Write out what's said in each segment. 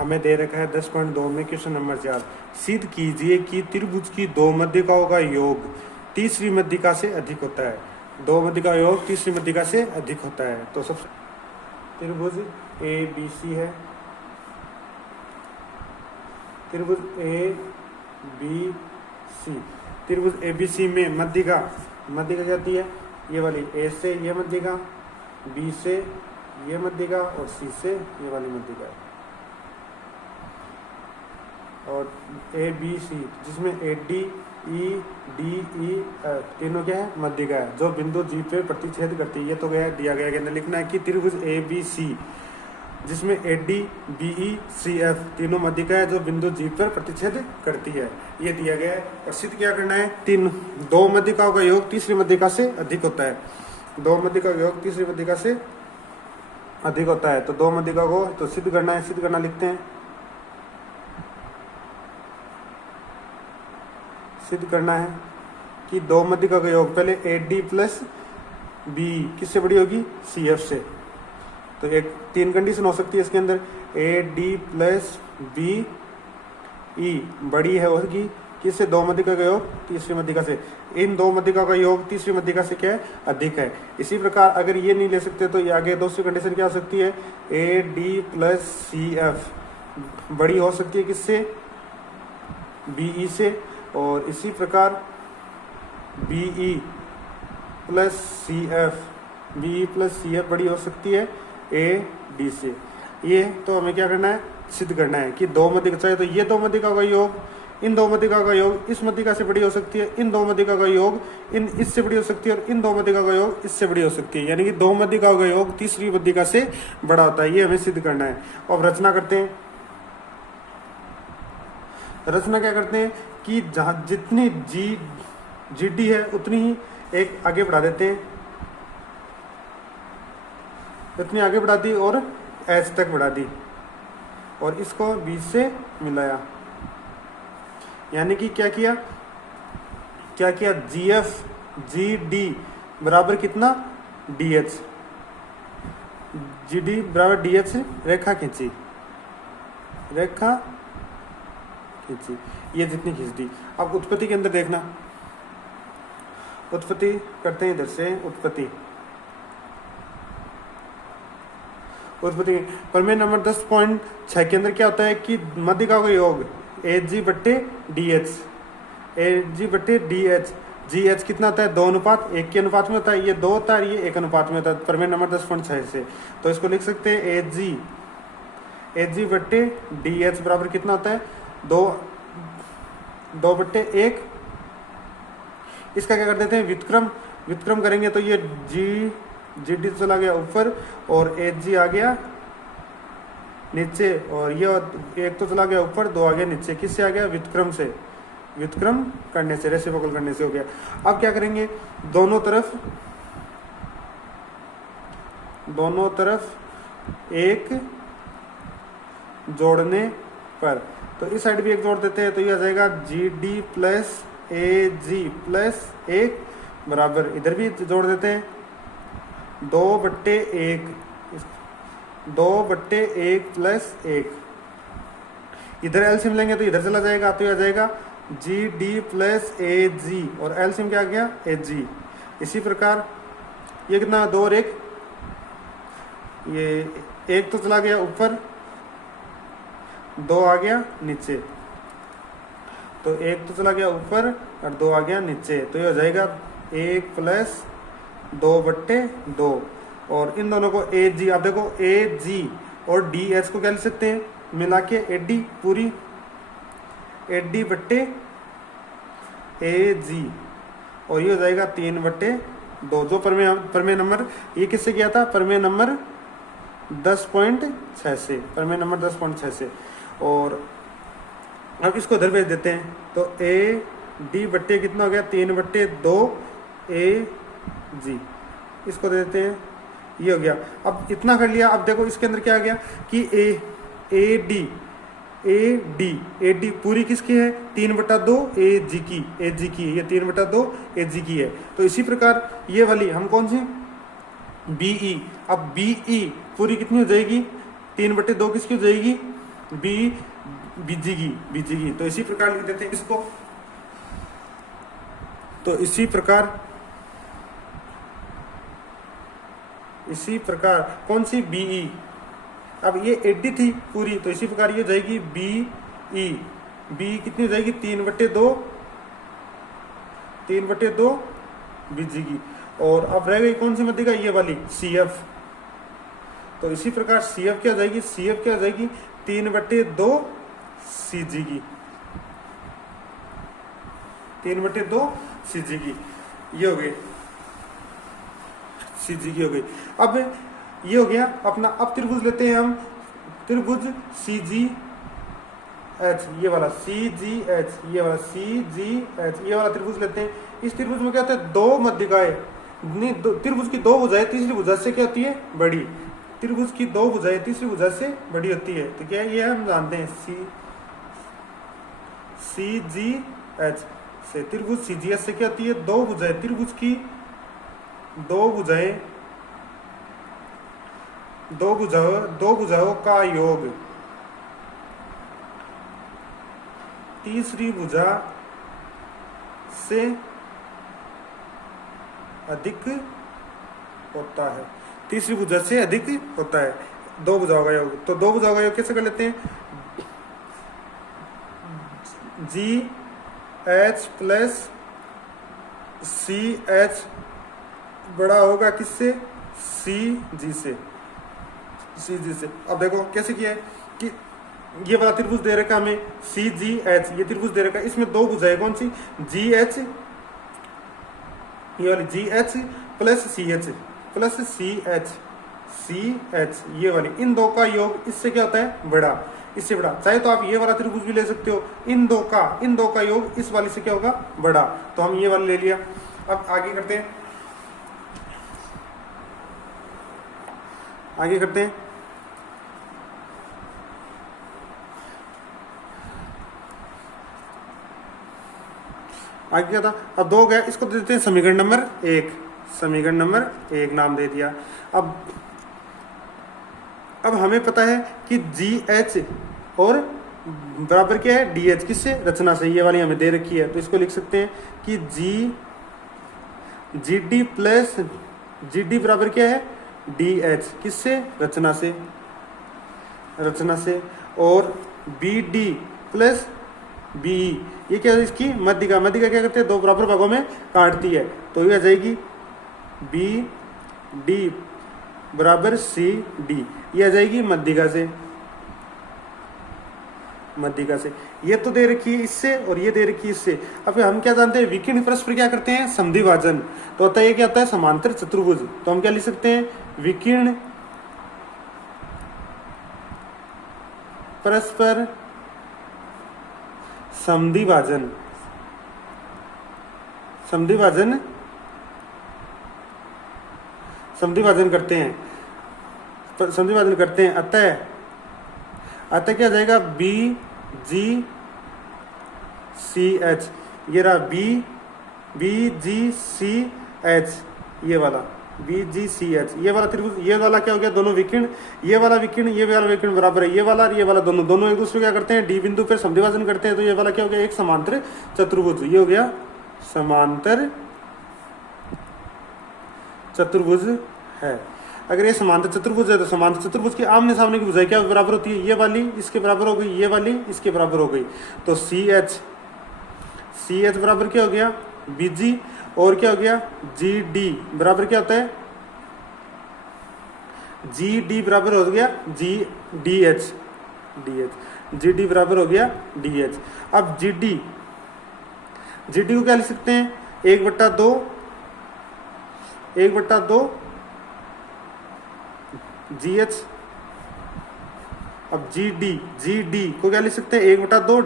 हमें दे रखा है 10.2 में क्वेश्चन नंबर 4। सिद्ध कीजिए कि त्रिभुज की दो मध्यिकाओं का योग तीसरी मध्यिका से अधिक होता है। दो मध्यिका योग तीसरी मध्यिका से अधिक होता है। तो सबसे त्रिभुज ए बी सी है, त्रिभुज ए बी सी। त्रिभुज ए बी सी में मध्यिका क्या होती है? ये वाली ए से ये मध्यिका, बी से ये मध्यिका और सी से ये वाली मध्यिका। और ए बी सी जिसमें A D E D E F तीनों क्या है? मध्यिका है जो बिंदु जी पे प्रतिच्छेद करती है। ये तो गया दिया गया के अंदर लिखना है कि त्रिभुज ए बी सी जिसमें A D B E C F तीनों मध्यिका है जो बिंदु जी पर प्रतिच्छेद करती है, ये दिया गया है। और सिद्ध क्या करना है? दो मध्यिकाओं का योग तीसरी मध्यिका से अधिक होता है। दो मध्यिका का योग तीसरी मध्यिका से अधिक होता है। तो दो मध्यिका को तो सिद्ध करना है। सिद्ध करना लिखते हैं। सिद्ध करना है कि दो मध्यिका का योग पहले ए डी प्लस बी किससे बड़ी होगी? सी एफ से। तो एक तीन कंडीशन हो सकती है इसके अंदर, A D plus B E बड़ी है होगी किससे? दो मध्यिका का योग तीसरी मध्यिका से। इन दो मध्यिका का योग तीसरी मध्यिका से क्या है? अधिक है। इसी प्रकार अगर ये नहीं ले सकते तो ये आगे दूसरी कंडीशन क्या हो सकती है? A D plus C F बड़ी हो सकती है किससे? बी ई से। और इसी प्रकार B E plus C F बड़ी हो सकती है ए डी से। ये तो हमें क्या करना है? सिद्ध करना है कि दो मध्यिका चाहे तो ये दो मध्यिका का योग इन दो मध्यिका का योग इस मध्यिका से बड़ी हो सकती है, इन दो मध्यिका का योग इन इससे बड़ी हो सकती है और इन दो मध्यिका का योग इससे बड़ी हो सकती है। यानी कि दो मध्यिका का योग तीसरी मध्यिका से बड़ा होता है। ये हमें सिद्ध करना है। अब रचना करते हैं। रचना क्या करते हैं कि जहां जितनी जी डी है उतनी ही एक आगे बढ़ा देते हैं, इतनी आगे बढ़ा दी और एच तक बढ़ा दी और इसको बीच से मिलाया। यानी कि क्या किया? जी एफ जी डी बराबर कितना? D H. जी डी बराबर डी एच। रेखा खींची, ये जितनी खींच दी। अब उत्पत्ति के अंदर देखना, उत्पत्ति करते हैं इधर से। उत्पत्ति प्रमेय नंबर 10.6 के अंदर क्या होता है कि मध्यिका का योग ए जी बट्टे डी एच, ए जी बट्टे डी एच। जी एच कितना होता है? 2:1 के अनुपात में होता है। ये 2 होता है, ये 1 अनुपात में होता है प्रमेय नंबर 10.6 से। तो इसको लिख सकते हैं ए जी बट्टे डी एच बराबर कितना होता है? 2/1। इसका क्या कर देते हैं? व्युत्क्रम करेंगे तो ये जी डी चला गया ऊपर और एच जी आ गया नीचे और ये एक तो चला गया ऊपर, 2 आ गया नीचे। किससे आ गया? व्युत्क्रम से। व्युत्क्रम करने से, रेसिप्रोकल करने से हो गया। अब क्या करेंगे? दोनों तरफ एक जोड़ने पर, तो इस साइड भी एक जोड़ देते हैं तो ये आ जाएगा जी डी प्लस ए जी प्लस 1 बराबर, इधर भी जोड़ देते हैं 2/1 प्लस 1। इधर एलसीएम लेंगे तो इधर चला जाएगा तो ये आ जाएगा जी डी प्लस ए जी और एलसीएम क्या आ गया? ए जी। इसी प्रकार ये कितना? 2 और 1, ये 1 तो चला गया ऊपर, 2 आ गया नीचे। तो 1 तो चला गया ऊपर और 2 आ गया नीचे। तो ये हो जाएगा 1 प्लस 2/2 और इन दोनों को ए जी। आप देखो ए जी और डी एच को क्या लिख सकते हैं? मिला के ए डी पूरी, ए डी बट्टे ए जी और ये हो जाएगा 3/2। जो प्रमेय नंबर ये किससे किया था? प्रमेय नंबर 10.6 से, प्रमेय नंबर 10.6 से। और अब इसको इधर भेज देते हैं तो ए डी बट्टे कितना हो गया? 3/2 ए जी। इसको दे देते हैं, ये हो गया। अब इतना कर लिया। अब देखो इसके अंदर क्या आ गया कि ए डी पूरी किसकी है? 3/2 ए जी की, ये 3/2 ए जी की है। तो इसी प्रकार ये वाली हम कौन सी? B E. अब बी ई पूरी कितनी हो जाएगी? 3/2 किसकी हो जाएगी? बी बीजीगी। तो इसी प्रकार लिख देते हैं इसको। तो इसी प्रकार कौन सी बीई, अब ये एडी थी पूरी, तो इसी प्रकार ये जाएगी बीई। बी कितनी हो जाएगी 3/2 बीजीगी। और अब रह गई कौन सी मध्यिका, ये वाली CF। तो इसी प्रकार CF क्या जाएगी, CF क्या जाएगी 3/2 CGगी, 3/2 CGगी। ये हो गई CGगी हो गई। अब ये हो गया अपना। अब त्रिभुज लेते हैं हम, त्रिभुज CGH, ये वाला CGH, ये वाला CGH, ये वाला त्रिभुज लेते हैं। इस त्रिभुज में क्या होता है, दो मध्यिकाएं, त्रिभुज की दो भुजाएं तीसरी भुजा से क्या होती है, बड़ी। त्रिभुज की दो भुजाएं तीसरी भुजा से बड़ी होती है। तो क्या है, ये हम जानते हैं CGH से। त्रिभुज CGH से क्या होती है, दो भुजाएं, त्रिभुज की दो भुजाओं का योग तीसरी भुजा से अधिक होता है, तीसरी भुजा से अधिक होता है। दो भुजाओं का योग, तो दो भुजाओं का योग कैसे कर लेते हैं, GH प्लस CH बड़ा होगा किससे, CG से। अब देखो कैसे किया है कि ये वाला त्रिभुज दे रखा हमें CGH, ये त्रिभुज दे रखा है, इसमें दो भुजाएं कौन सी, GH, ये वाली GH प्लस CH, ये वाली, इन दो का योग इससे क्या होता है, बड़ा, इससे बड़ा। चाहे तो आप ये वाला त्रिभुज भी ले सकते हो, इन दो का योग इस वाली से क्या होगा, बड़ा। तो हम ये वाला ले लिया। अब आगे करते हैं, आगे क्या था, अब दो गया, इसको दे देते हैं समीकरण नंबर 1, समीकरण नंबर 1 नाम दे दिया। अब हमें पता है कि GH और बराबर क्या है, DH, किससे, रचना से, ये वाली हमें दे रखी है। तो इसको लिख सकते हैं कि GD प्लस GD बराबर क्या है, DH, किससे, रचना से। और BD प्लस BE, ये क्या है, इसकी मध्यिका क्या करते हैं, दो बराबर भागों में काटती है। तो ये आ जाएगी BD बराबर CD, ये आ जाएगी मध्यिका से। ये तो दे रखी है इससे और ये दे रखी है इससे। अब हम क्या जानते हैं, विकीर्ण परस्पर क्या करते हैं, समद्विभाजन। तो होता है, ये क्या होता है, समांतर चतुर्भुज। तो हम क्या लिख सकते हैं, विकीर्ण परस्पर समद्विभाजन करते हैं। अतः क्या जाएगा, BGCH, ये रहा BGCH, ये वाला BGCH, ये वाला त्रिभुज, ये वाला क्या हो गया, दोनों विकीर्ण, ये वाला विकीर्ण बराबर है, ये वाला और ये वाला, दोनों एक दूसरे क्या करते हैं, D बिंदु पर समद्विभाजन करते हैं। तो ये वाला क्या हो गया, एक समांतर चतुर्भुज, ये हो गया समांतर चतुर्भुज है। अगर ये समांतर चतुर्भुज है तो समांतर चतुर्भुज के आमने सामने की भुजाएं क्या बराबर होती है, ये वाली इसके बराबर हो गई, ये वाली इसके बराबर हो गई। तो CH बराबर क्या हो गया, BG, और क्या हो गया, GD बराबर क्या होता है, GD बराबर हो गया DH, GD बराबर हो गया DH। अब GD को क्या लिख सकते हैं, 1/2 GH। अब GD को क्या लिख सकते हैं, 1/2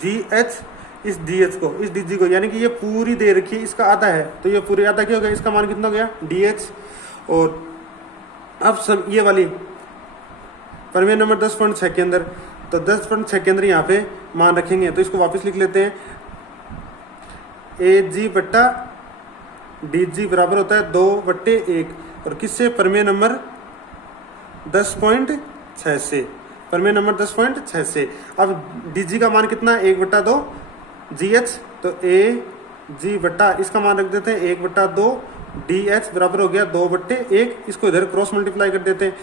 GH, इस DG को, यानी कि ये पूरी दे रखी है, इसका आधा है, तो ये पूरी आधा क्या हो गया, इसका मान कितना हो गया, DH। और अब ये वाली प्रमेय नंबर 10.6 के अंदर, तो 10.6 के अंदर यहाँ पे मान रखेंगे, तो इसको वापस लिख लेते हैं, AG/DG बराबर होता है 2/1, और किससे, प्रमेय नंबर 10.6 से। प्रमेय नंबर 10.6 से। अब डी का मान कितना है 1/2 GH, तो AG बटा इसका मान रख देते हैं 1/2 DH बराबर हो गया 2/1। इसको इधर क्रॉस मल्टीप्लाई कर देते हैं।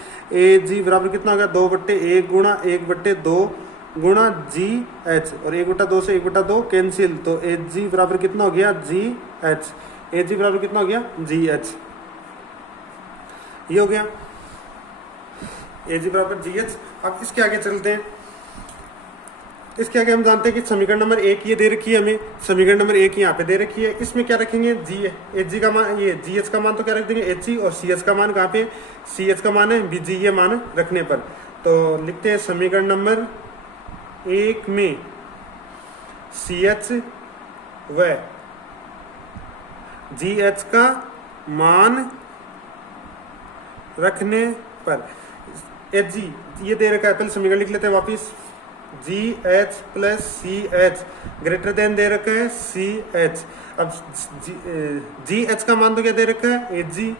AG बराबर कितना हो गया 2/1 गुणा 1/2 गुणा GH, और 1/2 से 1/2 कैंसिल, तो AG बराबर कितना हो गया GH। AG बराबर कितना हो गया GH, ये हो गया AG बराबर GH। अब इसके आगे चलते हैं। इसके आगे हम जानते हैं कि समीकरण नंबर 1 ये दे रखी है हमें, समीकरण नंबर 1 यहाँ पे दे रखी है। इसमें क्या रखेंगे AG का मान, ये GH का मान तो क्या रख देंगे HG, और CH का मान कहाँ पे, CH का मान है BG, ये मान रखने पर तो लिखते हैं समीकरण नंबर 1 में CH व GH का मान रखने पर HG ये दे रखा है, पहले समीकरण लिख लेते हैं वापिस। GH plus CH greater than दे रखा है CH। अब GH का मान तो क्या दे रखा है HG,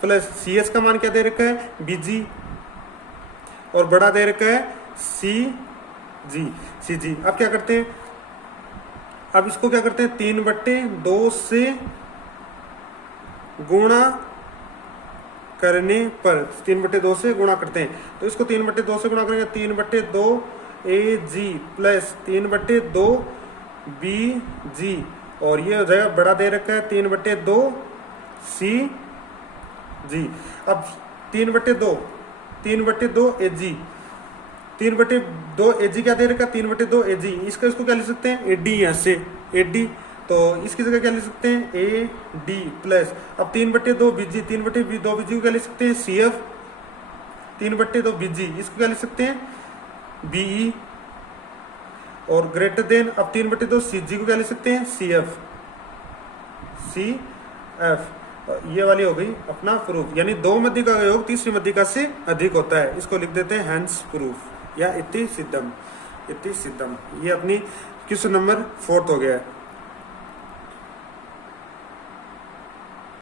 प्लस CH का मान क्या दे रखा है BG, और बड़ा दे रखा है CG। अब क्या करते हैं, अब इसको क्या करते हैं 3/2 से गुणा करने पर, 3/2 से गुणा करते हैं, तो इसको 3/2 से गुणा करेंगे 3/2 AG प्लस 3/2 BG, और ये हो जाएगा बड़ा दे रखा है 3/2 CG। अब 3/2 AG, 3/2 AG क्या दे रखा है 3/2 AG, इसको क्या लिख सकते हैं AD, यहाँ से AD, तो इसकी जगह क्या लिख सकते हैं AD प्लस, अब 3/2 BG, 3/2 BG को क्या लिख सकते हैं CF, 3/2 BG इसको क्या लिख सकते हैं BE, और ग्रेटर देन, अब 3/2 CG को क्या लिख सकते हैं CF। ये वाली हो गई अपना प्रूफ, यानी 2 मध्यिका का योग तीसरी मध्यिका से अधिक होता है, इसको लिख देते हैं हैंस प्रूफ या इति सिद्धम। ये अपनी क्वेश्चन नंबर 4 हो गया है।